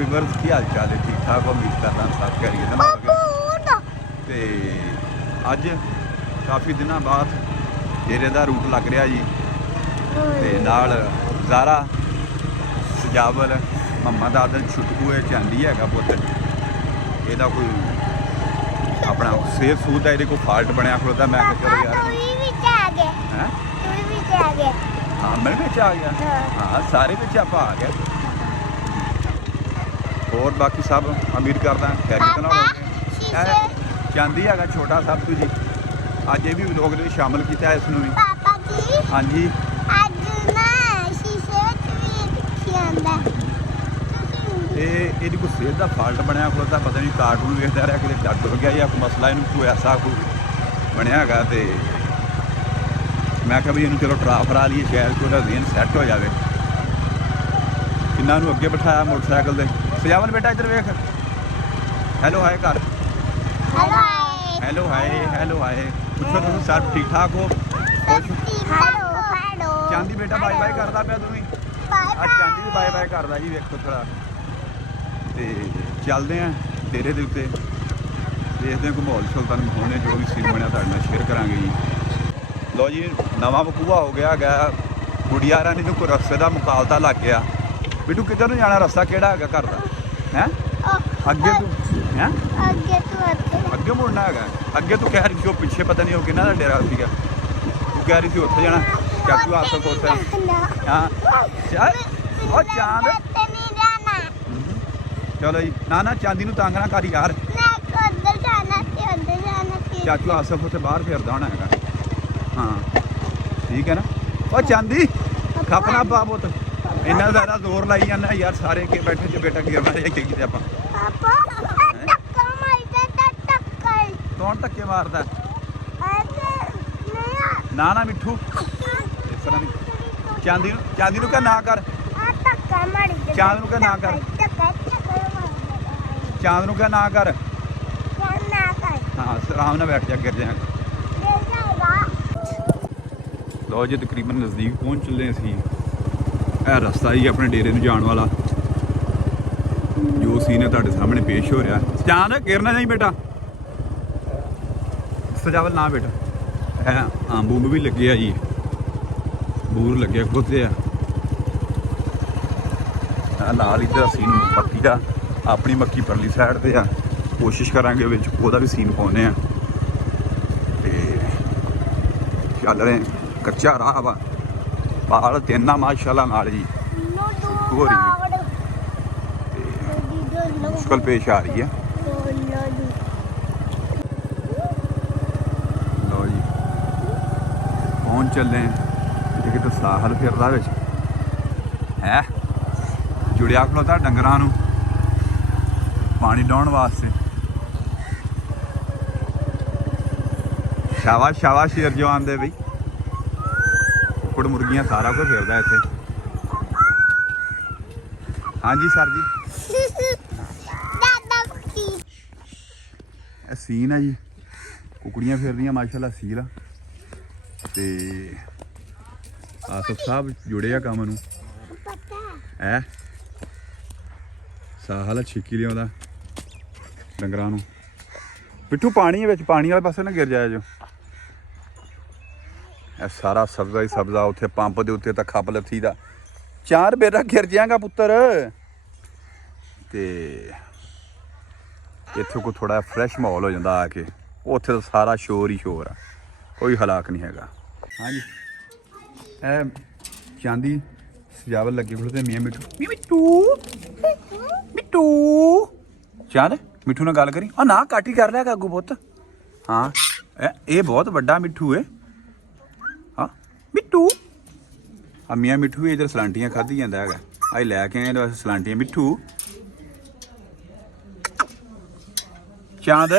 Viewers की हाल चाल है? ठीक ठाक उम्मीद करदा सब करिए ना। ते अज काफ़ी दिनों बाद डेरे का रूट लग रहा जी, ते नाल ज़ारा, सजावल, मम्मा दादन, छुटकू है, चांदी है पुत। ਇਹਦਾ कोई अपना सेहत सूहत है, ये कोई फाल्ट बनया खड़ोता। मैं चलो यार हैं, हाँ मैं बिच आ गया, हाँ सारे बिच आप आ गए। और बाकी सब उम्मीद करदा खैरियत नाल होगे। चांदी है छोटा सब तू जी, अज ये भी लोग ने शामिल किया इसनूं भी। हाँ जी ये कोई सेहत का फाल्ट बनया खड़ोता, पता नहीं कार्टून वेखदा रहा कि डर डुर गया या कोई मसला इनू कोई ऐसा कोई बनया है। तो मैं कहा भी इनू चलो ट्रा फरा लीए, शायद कोई रेन सैट हो जाए। इन्हों अगे बिठाया मोटरसाइकिल से। सजावल बेटा इधर वेख, हैलो हाय कर, हैलो हाय, हैलो हाय। पुछो तुम सब ठीक ठाक हो? चांदी बेटा बाय बाय करता पाया तुम्हें? चांदी भी बाय बाय करता जी, वेखो थोड़ा। तो चलते हैं डेरे के उत्ते, देखते हैं कोई माहौल शोल तुहानूं दिखाउने, जो भी सीन बनया तुहाडे नाल शेयर करांगे जी। लो जी नवा वकूआ हो गया है, गुड़िया रानी नूं कोई रस्ते का मुकालता लग गया। बिट्टू किधर नूं जाना, रस्ता किहड़ा है घर का? हैं अगे तू हैं अगे मुड़ना है? अगे तू कह रही थी पिछे पता नहीं हो किन्ना दा डेरा सीगा, तू कह रही थी उत्थे जाना। चाचू आ सको उत्थे? हाँ चांद चलो जी, ना ना चांदी नूं तंग ना कर यार। चाचू आसफ उत्थे बाहर फिरदा होना है। हाँ ठीक है ना। और चांदी खपना पा पुत, इन्ना ज़्यादा जोर लाई जाना यार, सारे के बैठे जो बेटा गिरना है कि आप कौन धक्के मारता? ना ना मिठू इस तरह नहीं। चांदी नूं कह ना कर, चांद नूं कह ना कर, चांद नूं कह ना कर। हाँ आराम नाल बैठ जा, गिर जाएगा। लो जी तकरीबन नज़दीक पहुँच चले असीं। यह रस्ता ही अपने डेरे में जाने वाला, जो सीन है तुहाडे सामने पेश हो रहा है। चांद गिरना नहीं बेटा, सजावल ना बेटा। है हाँ बूब भी लगे आ जी, बूर लगे खुदते आ नाल। इधर सीन मक्की का, अपनी मक्की परली साइड से आ, कोशिश करांगे वह भी सीन पाने। चल रहे कच्चा राह वा, पाल तेना माशाल्लाह नाल जी हो रही है, मुश्किल पेश आ रही है। लो जी पहुँच चले कि तो साहल फिरदा विच है, जुड़िया खलोता डंगरां नूं पानी डाउण वास्ते। शाबाश शाबाश शेर जवान दे बई, कुकड़ मुर्गियां सारा कुछ फिरदा इत्थे। हाँ जी सर जी सीन है जी, कुकड़ियां फिर रही माशाल्लाह सील। ते आसफ साहब जुड़े आ काम नूं है, साहल छिक्की लिया डंगरां नूं। पिट्ठू पानी है, पानी वाले पासे ना गिर जाए जो। सारा सब्जा ही सब्जा, उत्थे पंप के उत्ते तक खप लथी दा। चार बेरा गिर जाएगा पुत्तर। ते इत्थे को थोड़ा फ्रैश माहौल हो जाता आके, उत्थे तो सारा शोर ही शोर है, कोई हलाक नहीं हैगा। हाँ जी चांदी सजावल लगे खड़ोते मियाँ मिठू, मिठू मिठू। चांद मिठू नाल गल करी, ना घट ही कर लिया अगू पुत। हाँ ये बहुत बड़ा मिठू है। हाँ मिठू मियाँ मिठू भी इधर सलांटियां खाधी जाता है, अज लैके आए वैसे सलांटियां। मिठू चांद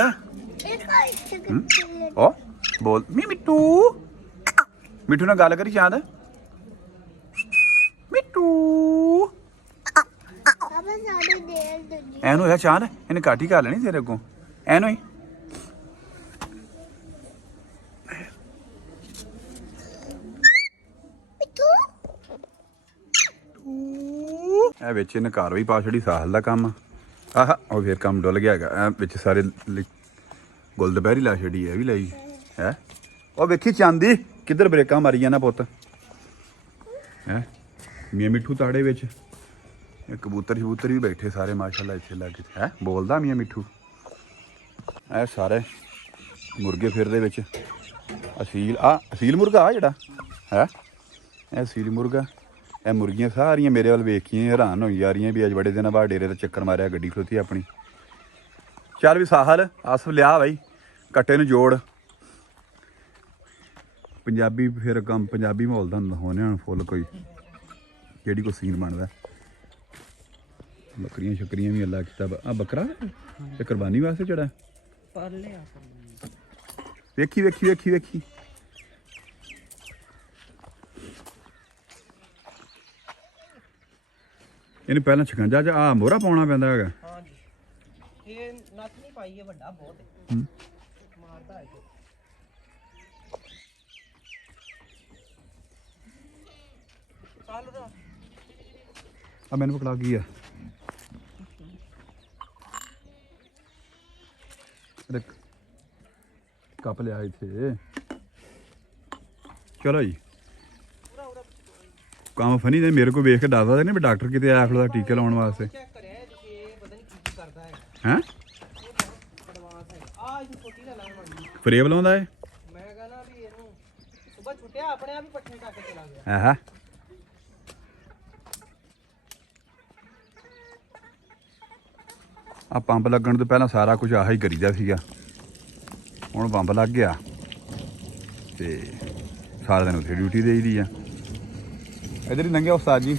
ओ बोल मिठू, मिठू नाल गल करी चांद। मिठू एनू होया चांद, इन्हें घट ही कर लेनी तेरे अगों एनू ही। ਇਹ ਵਿੱਚ ਇਹਨੇ ਘਰ ਵੀ ਪਾ ਛੜੀ ਸਾਹਲ ਦਾ ਕੰਮ ਆਹ ਉਹ ਫਿਰ ਕੰਮ ਡੁੱਲ ਗਿਆ ਹੈਗਾ ਇਹ ਵਿੱਚ ਸਾਰੇ ਗੁੱਲ ਦੁਪਹਿਰੀ ਲਾ ਛੜੀ ਇਹ ਵੀ ਲਈ ਹੈ ਉਹ ਵੇਖੀ ਚਾਂਦੀ ਕਿੱਧਰ ਬ੍ਰੇਕਾਂ ਮਾਰੀਆਂ ਨਾ ਪੁੱਤ ਹੈ ਮੀਆਂ ਮਿੱਠੂ ਤਾੜੇ ਵਿੱਚ ਇਹ ਕਬੂਤਰ ਸ਼ਬੂਤਰ ਵੀ ਬੈਠੇ ਸਾਰੇ ਮਾਸ਼ਾਅੱਲਾ ਇੱਥੇ ਲੱਗ ਹੈ ਬੋਲਦਾ ਮੀਆਂ ਮਿੱਠੂ ਇਹ ਸਾਰੇ ਮੁਰਗੇ ਫਿਰਦੇ ਵਿੱਚ ਅਸੀਲ ਮੁਰਗਾ ਆ ਜਿਹੜਾ ਹੈ ਇਹ ਅਸੀਲ ਮੁਰਗਾ ਇਹ ਮੁਰਗੀਆਂ ਸਾਰੀਆਂ ਮੇਰੇ ਵੱਲ ਵੇਖ ਕੇ ਹੈਰਾਨ ਹੋਈ ਜਾ ਰਹੀਆਂ ਵੀ ਅੱਜ ਬੜੇ ਦਿਨਾਂ ਬਾਅਦ ਡੇਰੇ ਤੇ ਚੱਕਰ ਮਾਰਿਆ ਗੱਡੀ ਖਲੋਤੀ ਆਪਣੀ ਚੱਲ ਵੀ ਸਾਹਿਲ ਆਸਫ ਲਿਆ ਬਾਈ ਕੱਟੇ ਨੂੰ ਜੋੜ ਪੰਜਾਬੀ ਫਿਰ ਕੰਮ ਪੰਜਾਬੀ ਮਾਹੌਲ ਦਾ ਹੁੰਦਾ ਹੋਣੇ ਹੁਣ ਫੁੱਲ ਕੋਈ ਜਿਹੜੀ ਕੋਈ ਸੀਨ ਬਣਦਾ ਬੱਕਰੀਆਂ ਸ਼ੱਕਰੀਆਂ ਵੀ ਅੱਲਾ ਕੀਤਾ ਆ ਬੱਕਰਾ ਇਹ ਕੁਰਬਾਨੀ ਵਾਸਤੇ ਜਿਹੜਾ ਵੇਖੀ ਵੇਖੀ ਵੇਖੀ ਵੇਖੀ ਇਹਨੂੰ ਪਹਿਲਾਂ ਛਕੰਜਾ ਚ ਆ ਮੋਹਰਾ ਪਾਉਣਾ ਪੈਂਦਾ ਹੈਗਾ ਹਾਂਜੀ ਇਹ ਨੱਥ ਨਹੀਂ ਪਾਈ ਹੈ ਵੱਡਾ ਬਹੁਤ ਹੈ ਮਾਰਦਾ ਹੈ ਚੱਲ ਰਾ ਆ ਮੈਨੂੰ ਪਕੜਾ ਕੀ ਆ ਕੱਪ ਲਿਆ ਇੱਥੇ ਚਲੋ ਜੀ ਕੰਮ ਫਨੀ ਦੇ ਮੇਰੇ ਕੋਲ ਵੇਖ ਕੇ ਦੱਸਦਾ ਨਹੀਂ ਵੀ ਡਾਕਟਰ ਕਿਤੇ ਆਇਆ ਖਲੋਦਾ ਟੀਕੇ ਲਾਉਣ ਵਾਸਤੇ ਚੈੱਕ ਕਰਿਆ ਇਹ ਪਤਾ ਨਹੀਂ ਕੀ ਕਰਦਾ ਹੈ ਹੈਂ ਐਡਵਾਂਸ ਹੈ ਆ ਇਹਨੂੰ ਛੋਟੀ ਦਾ ਲਾਉਣ ਵਾਲੀ ਫਰੇਬ ਲਾਉਂਦਾ ਏ ਮੈਂ ਕਹਿੰਦਾ ਵੀ ਇਹਨੂੰ ਸਵੇਰ ਛੁੱਟਿਆ ਆਪਣੇ ਆਪ ਹੀ ਪੱਠੇ ਟੱਕ ਕੇ ਚਲਾ ਗਿਆ ਆਹਾ ਆ ਪੰਪ ਲੱਗਣ ਤੋਂ ਪਹਿਲਾਂ ਸਾਰਾ ਕੁਝ ਆਹ ਹੀ ਕਰੀਦਾ ਸੀਗਾ ਹੁਣ ਪੰਪ ਲੱਗ ਗਿਆ ਤੇ ਸਾਰਾ ਦਿਨ ਉੱਥੇ ਡਿਊਟੀ ਦੇਈਦੀ ਆ ਇਧਰ ਹੀ ਲੰਘਿਆ ਉਸਤਾਦ ਜੀ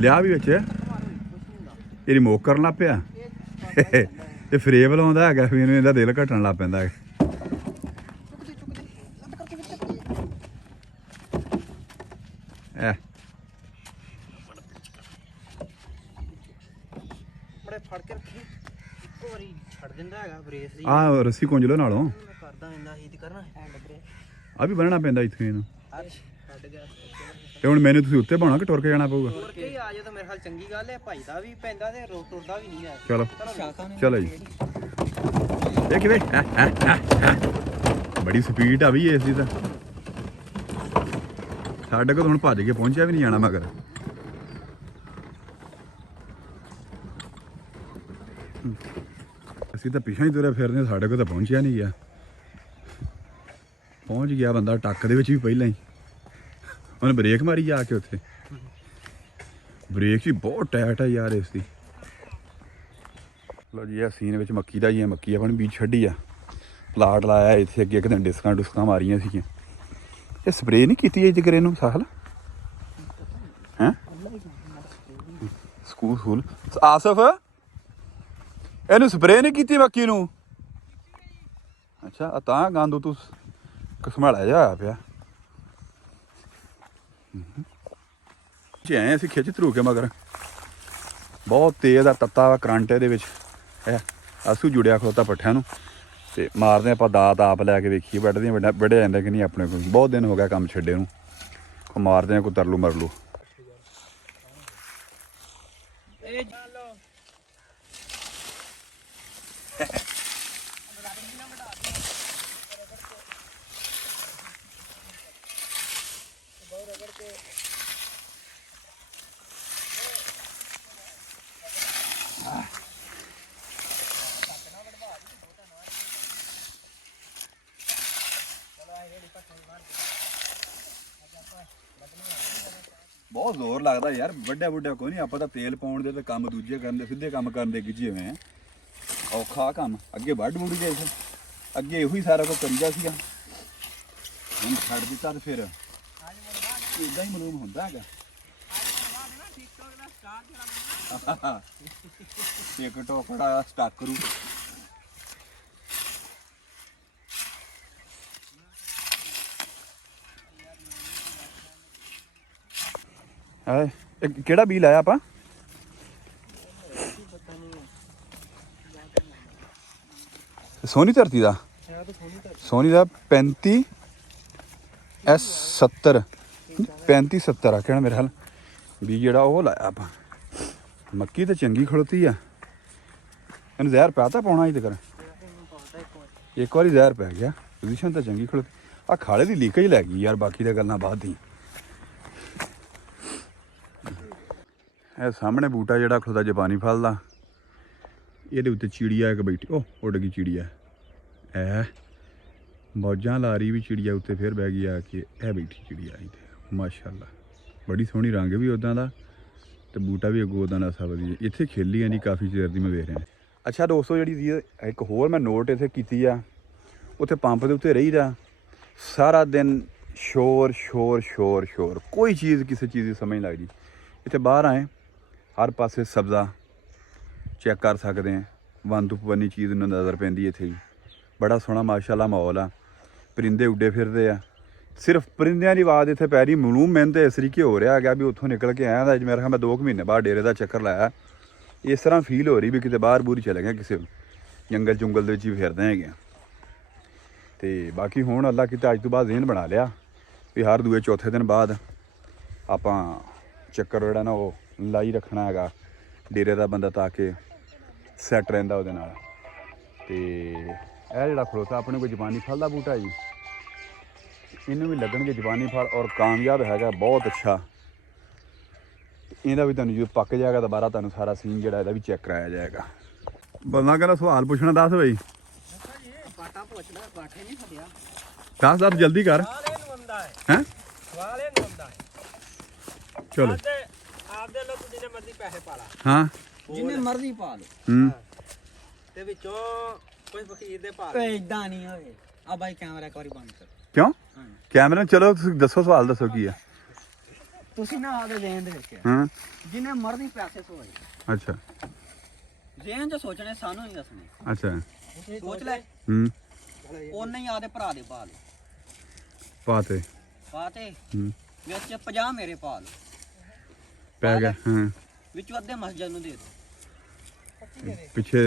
ਲਿਆ ਵੀ ਵਿੱਚ ਇਹ ਰਿਮੋਕ ਕਰਨ ਲੱਗ ਪਿਆ ਇਹ ਫਰੇਬ ਲਾਉਂਦਾ ਹੈਗਾ ਫਿਰ ਇਹਨੂੰ ਇਹਦਾ ਦਿਲ ਘਟਣ ਲੱਗ ਪੈਂਦਾ ਹੈ ਬੜੇ ਫੜ ਕੇ ਰੱਖੀ ਇੱਕੋ ਵਾਰੀ ਛੱਡ ਦਿੰਦਾ ਹੈਗਾ ਬ੍ਰੇਸ ਦੀ ਆ ਰੱਸੀ ਕੁੰਝ ਲੋ ਨਾਲੋਂ ਮੈਂ ਕਰਦਾ ਇੰਦਾ ਹੀ ਕਰਨਾ ਹੈਂਡ ਬ੍ਰੇਕ ਆ ਵੀ ਬੰਨਣਾ ਪੈਂਦਾ ਇੱਥੇ ਇਹਨੂੰ ਅੱਜ ਛੱਡ ਗਿਆ ਤੇ ਹੁਣ ਮੈਨੂੰ ਤੁਸੀਂ ਉੱਤੇ ਬਾਉਣਾ ਕਿ ਟੁਰ ਕੇ ਜਾਣਾ ਪਊਗਾ ਹੋਰ ਕੀ ਆ ਜਾ ਤਾਂ ਮੇਰੇ ਖਿਆਲ ਚੰਗੀ ਗੱਲ ਹੈ ਭਾਈ ਦਾ ਵੀ ਪੈਂਦਾ ਤੇ ਤੁਰਦਾ ਵੀ ਨਹੀਂ ਹੈ ਚਲੋ ਚਲੋ ਜੀ ਇਹ ਕਿਵੇਂ ਬੜੀ ਸਪੀਡ ਆ ਵੀ ਇਸ ਦੀ ਤਾਂ ਸਾਡੇ ਕੋਲ ਹੁਣ ਭੱਜ ਕੇ ਪਹੁੰਚਿਆ ਵੀ ਨਹੀਂ ਜਾਣਾ ਮਗਰ ਅਸੀਂ ਤਾਂ ਪਿਛਾਂ ਹੀ ਤੁਰੇ ਫਿਰਦੇ ਸਾਡੇ ਕੋਲ ਤਾਂ ਪਹੁੰਚਿਆ ਨਹੀਂ ਗਿਆ ਪਹੁੰਚ ਗਿਆ ਬੰਦਾ ਟੱਕ ਦੇ ਵਿੱਚ ਵੀ ਪਹਿਲਾਂ ਹੀ ਉਹਨੇ ਬ੍ਰੇਕ ਮਾਰੀ ਜਾ ਕੇ ਉੱਥੇ ਬ੍ਰੇਕ ਵੀ ਬਹੁਤ ਟਾਈਟ ਆ ਯਾਰ ਇਸ ਦੀ ਲੋ ਜੀ ਇਹ ਸੀਨ ਵਿੱਚ ਮੱਕੀ ਦਾ ਜੀ ਮੱਕੀ ਆਪਣੀ ਬੀਜ ਛੱਡੀ ਆ ਪਲਾਟ ਲਾਇਆ ਇੱਥੇ ਅੱਗੇ ਇੱਕ ਦਿਨ ਡਿਸਕਾਂ ਮਾਰੀਆਂ ਸੀਗੀਆਂ ਇਹ ਸਪਰੇਅ ਨਹੀਂ ਕੀਤੀ ਇਹ ਜਿਗਰੇ ਨੂੰ ਸਾਹਿਲ ਹੈਂ ਸਕੂਲ ਆਸਫ ਇਹਨੂੰ ਸਪਰੇਅ ਨਹੀਂ ਕੀਤੀ ਮੱਕੀ ਨੂੰ ਅੱਛਾ ਆ ਤਾਂ ਗੰਦ ਤੂੰ ਕਸਮਾਲਾ ਜਾ ਆ ਪਿਆ ਜੀ ਐ ਅਸੀਂ ਖਿੱਚ ਧਰੂ ਕੇ ਮਗਰ ਬਹੁਤ ਤੇਜ਼ ਆ ਤੱਤਾ ਵਾ ਕਰੰਟ ਇਹਦੇ ਵਿੱਚ ਆਸੂ ਜੁੜਿਆ ਖਲੋਤਾ ਪੱਠਿਆਂ ਨੂੰ ਤੇ ਮਾਰਦੇ ਆਪਾਂ ਦਾਤ ਆਪ ਲੈ ਕੇ ਵੇਖੀਏ ਵੱਢਦੇ ਵੱਢਿਆ ਜਾਂਦਾ ਕਿ ਨਹੀਂ ਆਪਣੇ ਕੋਲ ਬਹੁਤ ਦਿਨ ਹੋ ਗਿਆ ਕੰਮ ਛੱਡੇ ਨੂੰ ਕੋ ਮਾਰਦੇ ਆ ਕੋਈ ਤਰਲੂ ਮਰਲੂ ਇਹ ਬਹੁਤ ਜ਼ੋਰ ਲੱਗਦਾ ਯਾਰ ਵੱਡਾ ਕੋਈ ਨਹੀਂ ਆਪਾਂ ਤਾਂ ਤੇਲ ਪਾਉਣ ਦੇ ਤੇ ਕੰਮ ਦੂਜੇ ਕਰਨ ਦੇ ਸਿੱਧੇ ਕੰਮ ਕਰਨ ਦੇ ਗਿੱਜੇ ਹੋਏ ਆ ਔਖਾ ਕੰਮ ਅੱਗੇ ਵੱਢ ਵੁੱਢ ਗਏ ਸੀ ਅੱਗੇ ਇਹੋ ਹੀ ਸਾਰਾ ਕੁਝ ਕਰੀਦਾ ਸੀਗਾ ਹੁਣ ਛੱਡ ਦਿੱਤਾ ਤੇ ਫਿਰ ਇਦਾਂ ਹੀ ਮਲੂਮ ਹੁੰਦਾ ਹੈਗਾ ਇੱਕ ਟੋਕੜਾ ਸਟਾਕ ਕਰੂ ਇਹ ਕਿਹੜਾ ਬੀਲ ਆਇਆ ਆਪਾਂ ਸੋਨੀ ਧਰਤੀ ਦਾ ਸੋਨੀ ਦਾ 35S70 3570 ਆ ਕਹਿਣਾ ਮੇਰੇ ਹਾਲ ਵੀ ਜਿਹੜਾ ਉਹ ਲਾਇਆ ਆਪਾਂ। ਮੱਕੀ ਤਾਂ ਚੰਗੀ ਖਲੋਤੀ ਆ। ਇਹਨੂੰ ਜ਼ਹਿਰ ਪਿਆ ਤਾਂ ਪਾਉਣਾ ਹੀ ਤੇ ਕਰ ਇੱਕ ਵਾਰੀ ਜ਼ਹਿਰ ਪੈ ਗਿਆ। ਪੋਜੀਸ਼ਨ ਤਾਂ ਚੰਗੀ ਖਲੋਤੀ ਆ। ਖਾਲੇ ਦੀ ਲੀਕੇਜ ਲੈ ਗਈ ਯਾਰ, ਬਾਕੀ ਤਾਂ ਗੱਲਾਂ ਬਾਅਦ ਦੀ। ਇਹ ਸਾਹਮਣੇ ਬੂਟਾ ਜਿਹੜਾ ਖਲੋਤਾ ਜਾਪਾਨੀ ਫਲ ਦਾ, ਇਹਦੇ ਉੱਤੇ ਚਿੜੀਆ ਇੱਕ ਬੈਠੀ। ਉਹ ਉੱਡ ਗਈ ਚਿੜੀਆ। ਇਹ ਮੌਜਾਂ ਲਾ ਰਹੀ ਵੀ ਚਿੜੀਆ ਉੱਤੇ, ਫਿਰ ਬਹਿ ਗਈ ਆ ਕੇ। ਇਹ ਬੈਠੀ ਚਿੜੀਆ ਆਈ ਤੇ ਮਾਸ਼ਾਅੱਲਾ ਬੜੀ ਸੋਹਣੀ, ਰੰਗ ਵੀ ਉੱਦਾਂ ਦਾ ਤੇ ਬੂਟਾ ਵੀ ਅੱਗੋਂ ਉੱਦਾਂ ਦਾ। ਸਭ ਵਧੀਆ ਇੱਥੇ ਖੇਲੀ ਜਾਂਦੀ ਕਾਫੀ ਚਿਰ ਦੀ ਮੈਂ ਵੇਖ ਰਿਹਾ। ਅੱਛਾ ਦੋਸਤੋ, ਜਿਹੜੀ ਇੱਕ ਹੋਰ ਮੈਂ ਨੋਟ ਇੱਥੇ ਕੀਤੀ ਆ, ਉੱਥੇ ਪੰਪ ਦੇ ਉੱਤੇ ਰਹੀਦਾ ਸਾਰਾ ਦਿਨ, ਸ਼ੋਰ ਸ਼ੋਰ ਸ਼ੋਰ ਸ਼ੋਰ, ਕੋਈ ਚੀਜ਼ ਕਿਸੇ ਚੀਜ਼ ਦੀ ਸਮਝ ਨਹੀਂ ਲੱਗਦੀ। ਇੱਥੇ ਬਾਹਰ ਆਏ ਹਰ ਪਾਸੇ ਸਬਜ਼ਾ ਚੈੱਕ ਕਰ ਸਕਦੇ ਆ, ਵਨ ਤੋਂ ਵੰਨੀ ਚੀਜ਼ ਨੂੰ ਨਜ਼ਰ ਪੈਂਦੀ ਇੱਥੇ ਹੀ। ਬੜਾ ਸੋਹਣਾ ਮਾਸ਼ਾਅੱਲਾ ਮਾਹੌਲ ਆ। ਪਰਿੰਦੇ ਉੱਡੇ ਫਿਰਦੇ ਆ, ਸਿਰਫ ਪਰਿੰਦਿਆਂ ਦੀ ਆਵਾਜ਼ ਇੱਥੇ ਪੈ ਰਹੀ। ਮੈਨੂੰ ਤਾਂ ਇਸ ਤਰੀਕੇ ਹੋ ਰਿਹਾ ਹੈਗਾ ਵੀ ਉੱਥੋਂ ਨਿਕਲ ਕੇ ਆਇਆ ਤਾਂ ਅੱਜ ਮੇਰਾ ਖਿਆਲ ਮੈਂ 2 ਮਹੀਨੇ ਬਾਅਦ ਡੇਰੇ ਦਾ ਚੱਕਰ ਲਾਇਆ। ਇਸ ਤਰ੍ਹਾਂ ਫੀਲ ਹੋ ਰਹੀ ਵੀ ਕਿਤੇ ਬਾਹਰ ਬੂਰ ਚਲੇ ਗਏ, ਕਿਸੇ ਜੰਗਲ ਜੁੰਗਲ ਦੇ ਵਿੱਚ ਹੀ ਫਿਰਦੇ ਹੈਗੇ ਆ। ਤੇ ਬਾਕੀ ਹੁਣ ਅੱਲਾ ਕਿਤੇ ਅੱਜ ਤੋਂ ਬਾਅਦ ਜ਼ੇਨ ਬਣਾ ਲਿਆ ਵੀ ਹਰ ਦੂਏ ਚੌਥੇ ਦਿਨ ਬਾਅਦ ਆਪਾਂ ਚੱਕਰ ਜਿਹੜਾ ਨਾ ਉਹ ਲਾਈ ਰੱਖਣਾ ਹੈਗਾ ਡੇਰੇ ਦਾ ਬੰਦਾ, ਤਾਂ ਕਿ ਸੈੱਟ ਰਹਿੰਦਾ ਉਹਦੇ ਨਾਲ। ਤੇ ਇਹ ਜਿਹੜਾ ਖਲੋਤਾ ਆਪਣੇ ਕੋਈ ਜਾਪਾਨੀ ਫਲ ਦਾ ਬੂਟਾ ਜੀ, ਇਹਨੂੰ ਵੀ ਲੱਗਣਗੇ ਜਾਪਾਨੀ ਫਲ ਔਰ ਕਾਮਯਾਬ ਹੈਗਾ ਬਹੁਤ ਅੱਛਾ। ਇਹਦਾ ਵੀ ਤੁਹਾਨੂੰ ਜਦੋਂ ਪੱਕ ਜਾਏਗਾ ਦੁਬਾਰਾ ਤੁਹਾਨੂੰ ਸਾਰਾ ਸੀਨ ਜਿਹੜਾ ਇਹਦਾ ਵੀ ਚੈੱਕ ਕਰਾਇਆ ਜਾਏਗਾ। ਬੰਦਾ ਕਹਿੰਦਾ ਸਵਾਲ ਪੁੱਛਣਾ ਦੱਸ ਬਈ। ਪਾਟਾ ਪੁੱਛਦਾ, ਪਾਠੇ ਨਹੀਂ ਫੜਿਆ। ਦੱਸ ਜਲਦੀ ਕਰ। ਵਾਲੇ ਨੂੰ ਆਉਂਦਾ ਹੈ ਹੈਂ? ਵਾਲੇ ਨੂੰ ਆਉਂਦਾ ਹੈ। ਚਲੋ ਆਪਦੇ ਲੋਕ ਜਿੰਨੇ ਮਰਜ਼ੀ ਪੈਸੇ ਪਾ ਲਾ, ਹਾਂ ਜਿੰਨੇ ਮਰਜ਼ੀ ਪਾ ਲੋ, ਤੇ ਵਿੱਚੋਂ ਕੋਈ ਫਕੀਰ ਦੇ ਪਾ ਲੈ। ਇਦਾਂ ਨਹੀਂ ਹੋਵੇ। ਆ ਬਾਈ ਕੈਮਰਾ ਇੱਕ ਵਾਰੀ ਬੰਦ ਕਰ। ਕਿਉਂ ਕੈਮਰਾ? ਚਲੋ ਤੁਸੀਂ ਦੱਸੋ, ਸਵਾਲ ਦੱਸੋ ਕੀ ਆ। ਤੁਸੀਂ ਨਾ ਆਪਦੇ ਜ਼ਹਿਨ ਦੇ ਵਿੱਚ ਹਾਂ ਜਿੰਨੇ ਮਰਜ਼ੀ ਪੈਸੇ ਸੋਚ, ਅੱਛਾ ਜ਼ਹਿਨ 'ਚ ਸੋਚਣੇ, ਸਾਨੂੰ ਨਹੀਂ ਦੱਸਣੇ। ਅੱਛਾ ਸੋਚ ਲੈ, ਉਹਨੇ ਹੀ ਆਦੇ ਭਰਾ ਦੇ ਪਾ ਲਓ। ਪਾਤੇ ਵਿੱਚ 50 ਮੇਰੇ ਪਾ ਲਓ, ਪੈ ਗਿਆ। ਹਾਂ ਵਿੱਚੋਂ ਅੱਧੇ ਮਸਜਿਦ ਨੂੰ ਦੇ ਦਿਓ। ਪਿੱਛੇ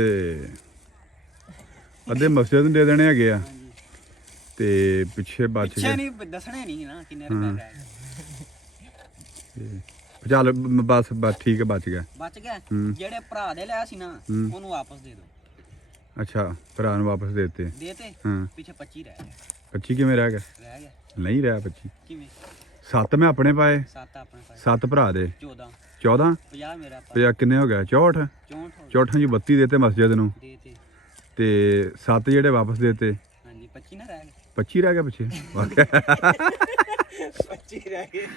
ਅੱਧੇ ਮਸਜਿਦ ਨੂੰ ਦੇ ਦੇਣੇ ਹੈਗੇ ਆ ਤੇ ਪਿੱਛੇ ਬਚ ਪਿੱਛੇ ਗਏ। ਨਹੀਂ ਦੱਸਣੇ ਨਹੀਂ ਨਾ ਕਿੰਨੇ ਰੁਪਏ ਰਹਿ ਗਏ। ਚੱਲ ਬਸ ਠੀਕ ਹੈ, ਬਚ ਗਿਆ। ਬਚ ਗਿਆ। ਜਿਹੜੇ ਭਰਾ ਦੇ ਲਿਆ ਸੀ ਨਾ ਉਹਨੂੰ ਵਾਪਸ ਦੇ ਦਿਓ। ਅੱਛਾ ਭਰਾ ਨੂੰ ਵਾਪਸ ਦੇ ਦਿੱਤੇ। ਦੇਤੇ। ਹਾਂ ਪਿੱਛੇ 25 ਰਹਿ ਗਿਆ। 25 ਕਿਵੇਂ ਰਹਿ ਗਿਆ? ਰਹਿ ਗਿਆ ਨਹੀਂ ਰਿਹਾ 25। ਕਿਵੇਂ? 7 ਮੈਂ ਆਪਣੇ ਪਾਏ, 7 ਆਪਣੇ ਪਾਸ, 7 ਭਰਾ ਦੇ, 14 14 50 ਮੇਰਾ ਪਾ, ਤੇ ਕਿੰਨੇ ਹੋ ਗਿਆ? 64 64 ਜੀ 32 ਦੇਤੇ ਮਸਜਿਦ ਨੂੰ ਦੇਤੇ ਤੇ 7 ਜਿਹੜੇ ਵਾਪਸ ਦੇਤੇ। ਹਾਂਜੀ 25 ਨਾ ਰਹਿ ਗਏ। 25 ਰਹਿ ਗਿਆ ਪਿੱਛੇ। 25 ਰਹਿ ਗਏ।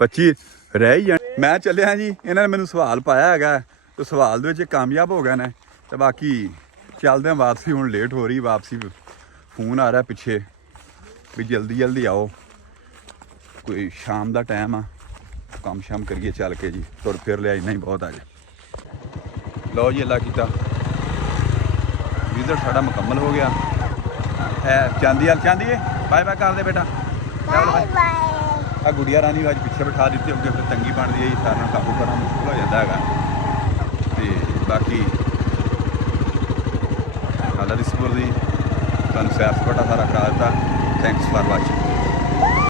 25 ਰਹਿ ਹੀ ਜਾਣ। ਮੈਂ ਚੱਲਿਆ ਜੀ, ਇਹਨਾਂ ਨੇ ਮੈਨੂੰ ਸਵਾਲ ਪਾਇਆ ਹੈਗਾ ਤੇ ਸਵਾਲ ਦੇ ਵਿੱਚ ਕਾਮਯਾਬ ਹੋ ਗਏ ਨੇ। ਤੇ ਬਾਕੀ ਚੱਲਦੇ ਹਾਂ ਵਾਪਸੀ। ਹੁਣ ਲੇਟ ਹੋ ਰਹੀ ਵਾਪਸੀ, ਫੋਨ ਆ ਰਿਹਾ ਪਿੱਛੇ ਵੀ ਜਲਦੀ ਜਲਦੀ ਆਓ, ਕੋਈ ਸ਼ਾਮ ਦਾ ਟਾਈਮ ਆ, ਕੰਮ ਸ਼ਾਮ ਕਰੀਏ ਚੱਲ ਕੇ ਜੀ। ਤੁਰ ਫਿਰ ਲਿਆ ਇੰਨਾ ਹੀ ਬਹੁਤ ਆ ਜੀ। ਲਓ ਜੀ ਅੱਲਾ ਕੀਤਾ ਵਿਜ਼ਿਟ ਸਾਡਾ ਮੁਕੰਮਲ ਹੋ ਗਿਆ। ਚਾਂਦੀ ਬਾਏ ਬਾਏ ਕਰ ਦੇ ਬੇਟਾ। Bye bye. ਆ ਗੁੜੀਆ ਰਾਣੀ ਅੱਜ ਪਿੱਛੇ ਬਿਠਾ ਦਿੱਤੀ, ਅੱਗੇ ਫਿਰ ਤੰਗੀ ਬਣਦੀ ਹੈ ਜੀ, ਸਾਰਿਆਂ ਨੂੰ ਕਾਬੂ ਕਰਨਾ ਮੁਸ਼ਕਿਲ ਹੋ ਜਾਂਦਾ ਹੈਗਾ। ਤੇ ਬਾਕੀ ਹਾਲਾ ਦੀ ਸਪੁਰ ਦੀ ਤੁਹਾਨੂੰ ਸੈਰ ਸਪਾਟਾ ਸਾਰਾ ਕਰਾ ਦਿੱਤਾ। Thanks for watching.